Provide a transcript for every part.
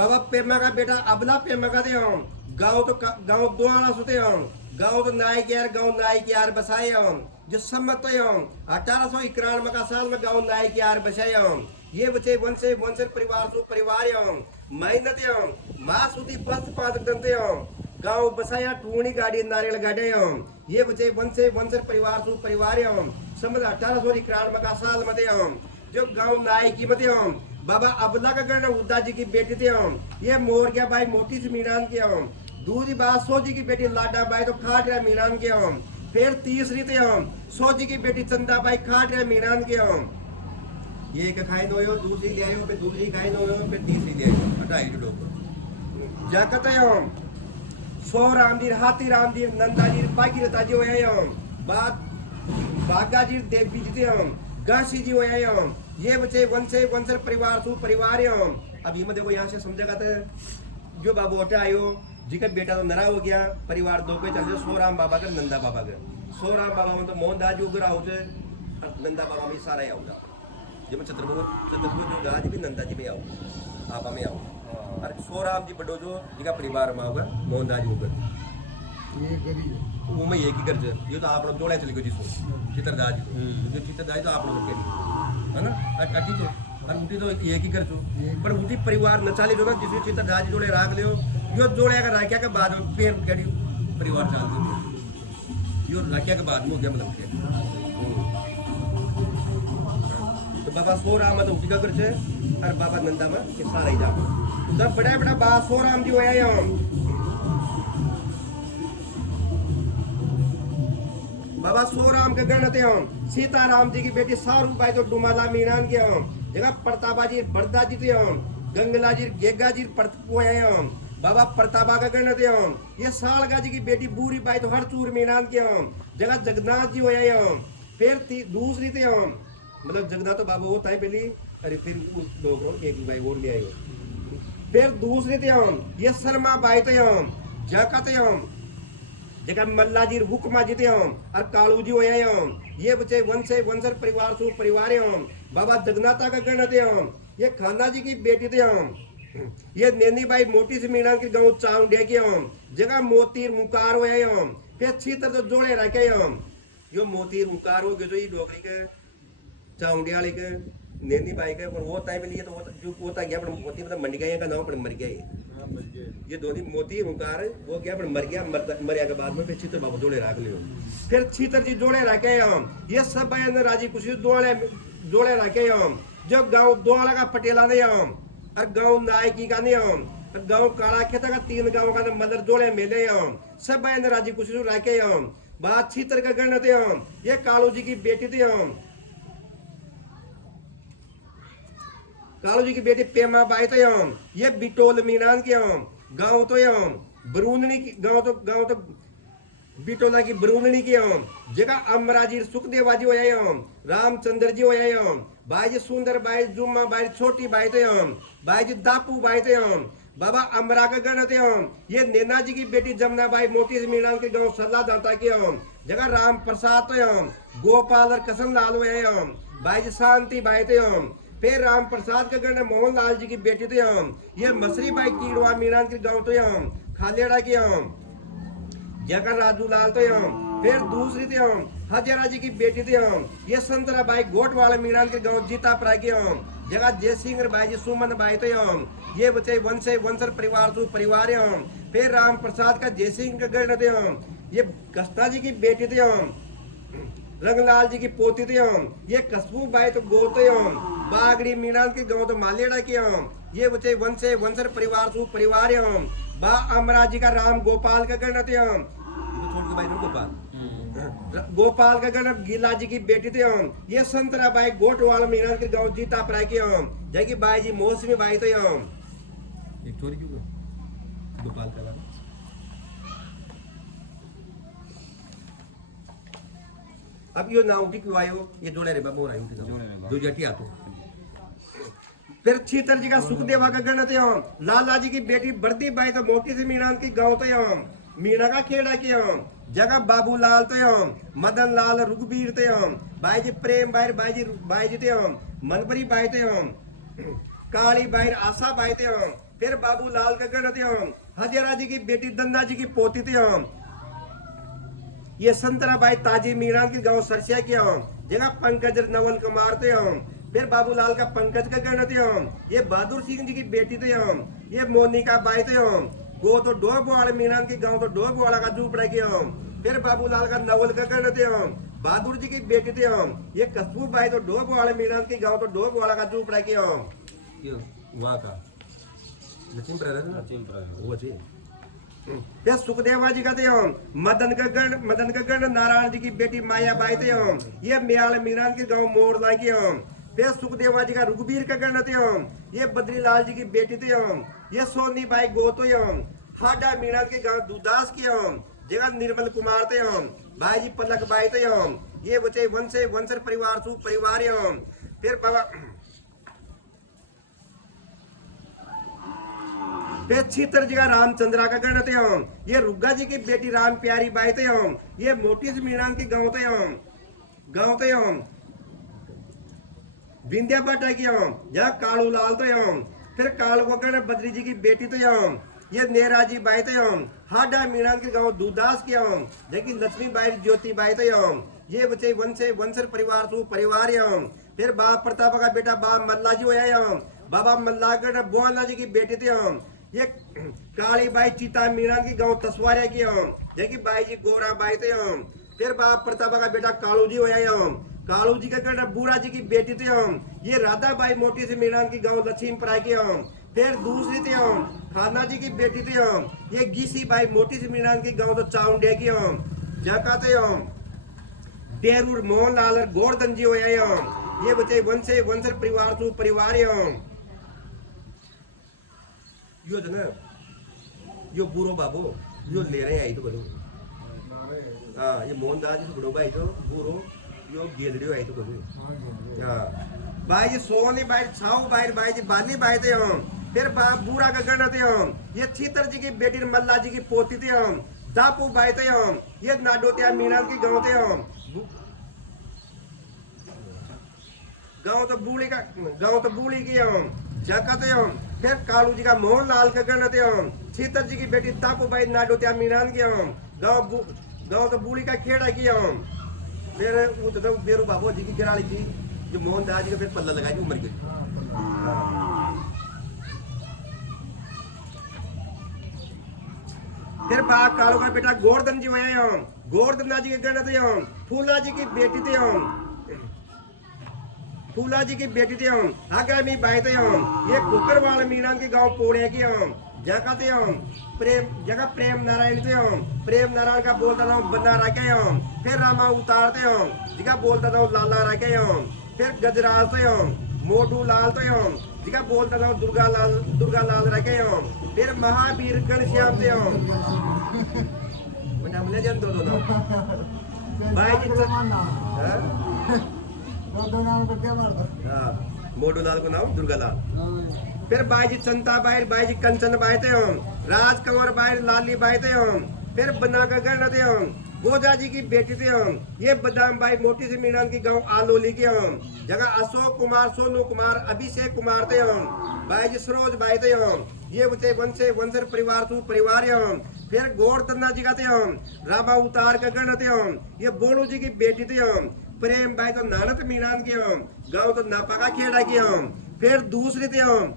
बाबा पेमा का बेटा अबला पेमा का दे गाँव तो गाँव दो आना सुते गाँव तो नायक यार बसाए जो सम्मत 1891 का साल में गाँव नायक यार बसाए ये बचे वंशे वंशर परिवार सु परिवार मेहनत माँ सुधी बस पाद दंते गाँव बसाया टूणी गाड़ी नारियल गाड़े ये बचे वंशे वंशर परिवार सु परिवार समझ 1891 का साल में जो गाँव नायकी मत बाबा अबला का गण उद्दा जी की बेटी थे ये मोर गया भाई मोटी से मीनान के दूसरी बात सोजी की बेटी लाडा बाई तो खाट रहा मीनान के फिर तीसरी थे सोजी की बेटी चंदा बाई खाट रहा मीनान के ये एक खाई दो दूसरी ले आयो फिर दूसरी खाई दो फिर तीसरी ले आयो हटाई जो जाकते सो रामदीर हाथी रामदीर नंदाजी भागीरथा जी होया बात बागा जी देवी जी थे गांसी जी होया ये बचे वंशे वंशर परिवार सु परिवार अब ये देखो यहाँ से समझेगा तो जो बाबू हटे आयो जी का बेटा तो नरा हो गया परिवार दो पे चल सोराम बाबा का नंदा बाबा का सोराम बाबा में तो मोहनदास जी उगरा हो नंदा बाबा में सारा आऊगा जब मैं चतुर्भुज जो गाज भी नंदा जी में आऊ आपा में आऊ अरे सोराम जी बड़ो जो जी का परिवार में आऊगा मोहनदास जी उगर वो मैं एक ही कर ये तो आप लोग जोड़ा चले गए जिसको चित्रदाज जो चित्रदाज तो आप लोग के है ना अटी तो और उठी तो एक ही कर चो पर उठी परिवार नचाले जो ना जिसको चित्रदाज जोड़े राख लियो यो जोड़े का राख्या के बाद में पेड़ गड़ी परिवार चाल दे यो राख्या के बाद में हो गया मतलब के तो बाबा सोराम तो उठी का कर छे और बाबा नंदा में के सारा ही जा जब बड़ा बड़ा बा सोराम जी होया बाबा सोराम के गणते सीताराम जी की बेटी सारू बाई तो डुमाला मीनान के जगह प्रतापाजी बरदा जी थे गंगला जी गेगा जी बाबा प्रतापा का गणते ये सालगा जी की बेटी बूरी बाई तो हर चूर मीनान के जगह जगन्नाथ जी होया फिर दूसरी थे मतलब जगन्नाथ तो बाबा होता है पहली अरे फिर लोग एक बाई और ले आयो फिर दूसरी थे ये शर्मा बाई थे जगत जगह मल्ला जी हुक्मा जी थे और कालू जी होया ये बचे वंशे वंशर परिवार सु परिवार बाबा जगन्नाथा का गण थे ये खाना जी की बेटी थे ये नैनी बाई मोटी से मीना के गाँव चाउंडे के जगह मोतीर मुकार होया फिर छीतर तो जोड़े रखे यो मोतीर मुकार हो गए जो ये डोगरी के चाउंडे वाले के नैनी बाई के पर वो टाइम लिए तो जो होता गया पर मोती मतलब मंडी गया का नाम पर मर गया ये दोनों मोती मुकार वो क्या पर मर गया मरिया के बाद में फिर छीतर बाबू जोड़े रख लियो फिर छीतर जी जोड़े रखे ये सब बयान राजी खुशी जोड़े रखे जो गाँव दोला का पटेला ने और गाँव नायकी का नहीं और गाँव काला खेता का 3 गाँव का मदर जोड़े मेले सब बयान राजी खुशी रखे बात छीतर का गण थे ये कालू जी की बेटी थी कालू जी की बेटी पेमा बाई तो ये बिटोल मीनान के गाँव तो बरूंदनी की गाँव तो बिटोला की बरूंदनी की जगह अमराजी सुखदेवाजी होया रामचंद्र जी होया भाई जी सुंदर बाई जुम्मा बाई छोटी बाई तो भाई जी दापू बाई तो बाबा अमरा का गण थे ये नैना जी की बेटी जमुना बाई मोटी से मीनान के गाँव सल्ला दाता की जगह राम प्रसाद तो गोपाल और कसन लाल होया भाई जी शांति बाई तो फिर राम प्रसाद के गण मोहन लाल जी की बेटी थे ये मसरी बाई कीड़वा मीनान के गाँव तो खालेड़ा की जगह राजू लाल तो फिर दूसरी थे हजारा जी की बेटी थे ये संतरा बाई गोट वाले मीनान के गाँव जीता परा की जगह जयसिंह बाई जी सुमन बाई तो ये बचे वंशे वंशर परिवार सु परिवार फिर राम प्रसाद का जयसिंह के गण थे ये कस्ता जी की बेटी थे रंगलाल जी की पोती थे ये कस्बू बाई तो गोते बागड़ी मीनान के गाँव तो मालेड़ा के ये बचे वंशे वंशर परिवार सु परिवार बा अमरा जी का राम गोपाल का गण थे गोपाल का गण गीला जी की बेटी थे ये संतरा बाई गोटवाल मीनान के गाँव जीता पराय के जैकी बाई जी मौसमी बाई तो एक छोरी क्यों गोपाल का अब यो ना उठी क्यों आयो ये जोड़े रे बाबू आयो दो जटी आतो फिर छीतर जी का सुखदेवा का गण थे लाला जी की बेटी बर्दी बाई तो मोटी से मीनान की गाँव तो मीना का खेड़ा की जगह बाबू लाल तो मदन लाल रुगबीर ते बाई जी प्रेम बाई जी ते मनपरी बाई ते काली बाई आशा बाई ते फिर बाबू लाल का गण थे हम हजारा जी की बेटी दन्ना जी की पोती थे हम ये संतरा बाई ताजी मीणा के गांव सरसिया के हम जगह पंकज नवन कुमार थे हम फिर बाबूलाल का पंकज का गण थे हम ये बहादुर सिंह जी की बेटी थे हम ये मोनिका बाई थे हम गो तो डोब वाले मीणा के गांव तो डोब वाला का झूपड़ा के हम फिर बाबूलाल का नवल का गण थे हम बहादुर जी की बेटी थे हम ये कस्तूर बाई तो डोब वाले मीणा के गांव तो डोब वाला का झूपड़ा के हम वहाँ का वो जी फिर सुखदेवा जी का थे हम मदन का गण नारायण जी की बेटी माया बाई थे हम ये म्याल मीरान के गांव मोड़ लागे हम फिर सुखदेवा जी का रघुबीर का गण थे हम ये बद्रीलाल जी की बेटी थे हम ये सोनी बाई गोतो हम हाडा मीरान के गांव दुदास के हम जगह निर्मल कुमार थे हम भाई जी पलक बाई थे हम ये बचे वंशर परिवार सु परिवार हम फिर बाबा छीतर जी का रामचंद्रा का गण थे हम ये रुग्गा जी की बेटी राम प्यारी बाई थे हम ये मोटी से मीणान के गांव थे हम विंध्या बाटा की हम जहाँ कालू लाल थे हम फिर कालू को गण बद्री जी की बेटी थे हम ये नेरा जी बाई थे हम हाडा मीणान के गांव दूदास के हम जबकि लक्ष्मी बाई ज्योति बाई थे हम ये बचे वंशर परिवार सु परिवार हम फिर बाप प्रताप का बेटा बाप मल्ला जी होया हम बाबा मल्ला गण बोला जी की बेटी थे हम ये काली बाई चीता मीणा की गांव तस्वारिया की हम जबकि बाई जी गोरा बाई थे हम फिर बाप प्रताप का बेटा कालू जी होया हम कालू जी का गण बूढ़ा जी की बेटी थे हम ये राधा बाई मोटी से मीणा की गांव लक्ष्मीपराय के हम फिर दूसरी थे हम खाना जी की बेटी थे हम ये गीसी बाई मोटी से मीणा की गांव तो चाउंडे की हम जहाँ थे हम डेरूर मोहन लाल गोवर्धन जी होया हम ये बचे वंशर परिवार सु परिवार हम यो जना यो बुरो बाबू यो ले रहे आई तो बोलो हाँ ये मोहनदास जी बुढ़ो भाई तो बुरो यो गेलड़ियो आई तो बोलो हाँ भाई ये सोनी भाई छाऊ भाई जी बाली भाई थे हम फिर बाप बूढ़ा का गण थे हम ये छीतर जी की बेटी मल्ला जी की पोती थे हम दापू भाई थे हम ये नाडोतिया मीणा की गाँव थे हम गाँव तो बूढ़ी की हम जगते हम फिर कालू जी का मोहन लाल का गण थे हम छीतर जी की बेटी तापू भाई नाडोतिया मीणान के हम गाँव तो बूढ़ी का खेड़ा किया हम फिर वो तो बेरू बाबू जी की गिराली थी जो मोहनदास जी का फिर पल्ला लगा के उम्र गई फिर बाप कालू का बेटा गोवर्धन जी हुए हम गोवर्धन जी के गण थे हम फूला जी की बेटी थे हम फूला जी की बेटी थे हम आगामी बाई थे हम ये कुकरवाल मीणा के गांव पोड़े की हम जगह थे हम प्रेम नारायण थे हम प्रेम नारायण का बोलता था बन्ना रखे हम फिर रामा उतारते हम जिका बोलता था लाला रखे हम फिर गजराज थे हम मोटू लाल थे हम जिका बोलता था दुर्गा लाल रखे हम फिर महावीर घनश्याम थे हम भाई जी मोटू लाल को नाम दुर्गा लाल फिर बाई जी चंता बाई जी कंचन बाई थे हम राजकंवर बाई लाली बाई थे हम फिर बना का गण थे हम गोजा जी की बेटी थे हम ये बदाम बाई मोटी से मीणा की गांव आलोली के हम जगह अशोक कुमार सोनू कुमार अभिषेक कुमार थे हम बाई जी सरोज बाई थे हम ये बचे वंशर परिवार सु परिवार हम फिर गोवर्धन जी का थे हम रामा उतार का गण थे हम ये बोलू जी की बेटी थे हम प्रेम भाई तो नानत मीणान के हम गांव तो नापाका खेड़ा के हम फिर दूसरी थे हम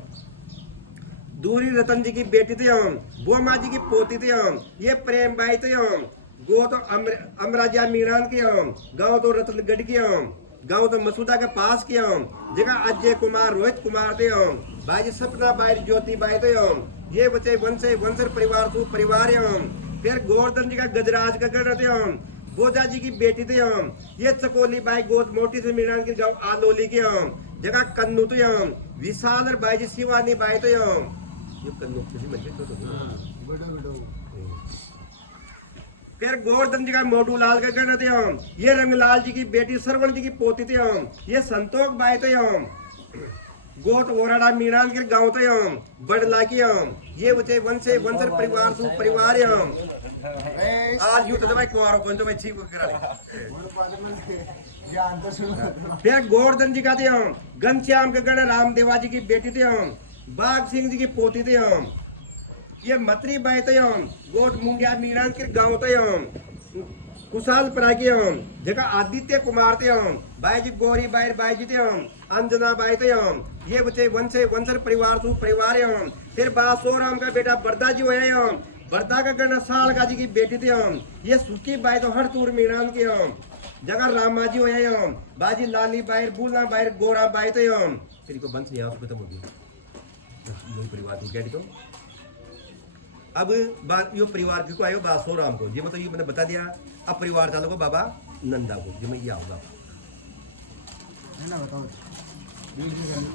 दूरी रतन जी की बेटी थे हम बोमा जी की पोती थे हम ये प्रेम भाई थे हम गो तो अमराजा मीणान के हम गांव तो रतनगढ़ के हम गांव तो मसूदा के पास के हम जगह अजय कुमार रोहित कुमार थे हम भाई जी सपना बाई ज्योति बाई थे हम ये बचे वंशर परिवार सु परिवार हम फिर गोवर्धन जी का गजराज का गण थे हम गोजा जी की बेटी थे हम ये चकोली बाई गोद मोटी से मीणा के गांव आलोली के हम जगह कन्नू तो हम विशाल बाई जी शिवानी बाई तो हम ये कन्नू किसी बच्चे तो फिर गोवर्धन जी का मोटू लाल का गण थे हम ये रंगलाल जी की बेटी सरवण जी की पोती थे हम ये संतोष बाई थे हम गोत ओराडा मीणा के गांव थे हम बड़ला की हम ये बचे वंशर परिवार सु परिवार हम आज यूं तो भाई कुआरो कौन तो भाई ठीक करा फिर गोवर्धन जी का थे हम घनश्याम के गण रामदेवा जी की बेटी थे हम बाघ सिंह जी की पोती थे हम ये मतरी बाई थे हम गोट मुंगिया मीरान के गांव थे हम कुशाल परागे हम जगह आदित्य कुमार थे हम बाई जी गौरी बाई जी थे हम अंजना बाई थे हम ये बच्चे वंशर परिवार सु परिवार है हम फिर बासोराम का बेटा बरदा जी हुए हम बरदा का गणना साल का जी की बेटी थे हम ये सुखी बाई तो हर तूर मीरान के हम जगह रामा जी हुए हम बाजी लाली बाई बुला बाई गोरा बाई थे हम तेरी को वंश यहाँ खत्म हो गया यही परिवार को क्या तो अब बात यो परिवार को आयो बासोराम को ये मतलब ये मैंने बता दिया अब परिवार चालो को बाबा नंदा को जो मैं ये आऊंगा है ना बताओ